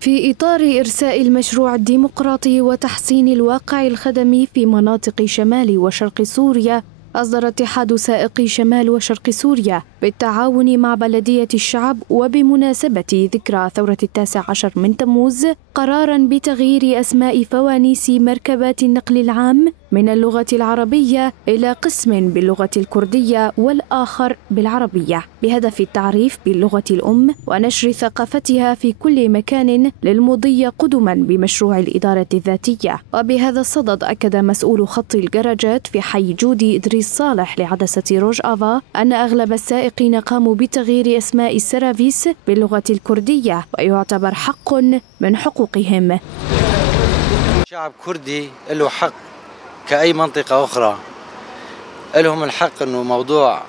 في إطار إرساء المشروع الديمقراطي وتحسين الواقع الخدمي في مناطق شمال وشرق سوريا، أصدر اتحاد سائقي شمال وشرق سوريا بالتعاون مع بلدية الشعب وبمناسبة ذكرى ثورة 19 من تموز قراراً بتغيير أسماء فوانيس مركبات النقل العام من اللغة العربية إلى قسم باللغة الكردية والآخر بالعربية، بهدف التعريف باللغة الأم ونشر ثقافتها في كل مكان للمضي قدماً بمشروع الإدارة الذاتية. وبهذا الصدد أكد مسؤول خط الجرجات في حي جودي إدريس صالح لعدسة روج آفا أن أغلب السائقين قاموا بتغيير أسماء السرافيس باللغة الكردية، ويعتبر حق من حقوقهم. شعب كردي له حق كأي منطقة أخرى، لهم الحق أنه موضوع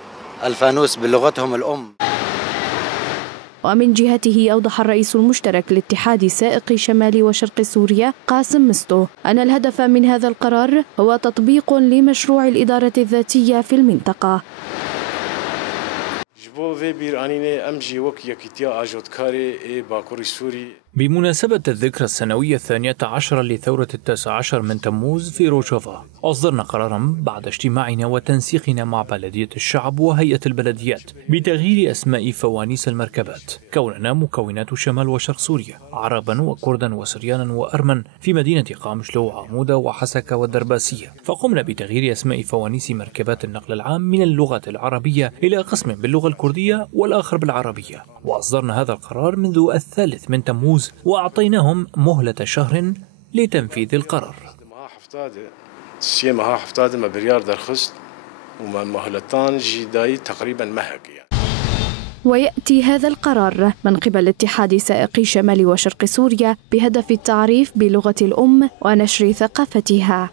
الفانوس بلغتهم الأم. ومن جهته أوضح الرئيس المشترك لاتحاد سائقي شمال وشرق سوريا قاسم مستو أن الهدف من هذا القرار هو تطبيق لمشروع الإدارة الذاتية في المنطقة. بمناسبة الذكرى السنوية 12 لثورة 19 من تموز في روجوفا، أصدرنا قرارا بعد اجتماعنا وتنسيقنا مع بلدية الشعب وهيئة البلديات بتغيير أسماء فوانيس المركبات، كوننا مكونات شمال وشرق سوريا عربا وكردا وسريانا وأرمن في مدينة قامشلو وعمودة وحسكة والدرباسية، فقمنا بتغيير أسماء فوانيس مركبات النقل العام من اللغة العربية إلى قسم باللغة الكردية والآخر بالعربية. وأصدرنا هذا القرار منذ 3 من تموز، وأعطيناهم مهلة شهر لتنفيذ القرار. ويأتي هذا القرار من قبل اتحاد سائقي شمال وشرق سوريا بهدف التعريف باللغة الأم ونشر ثقافتها.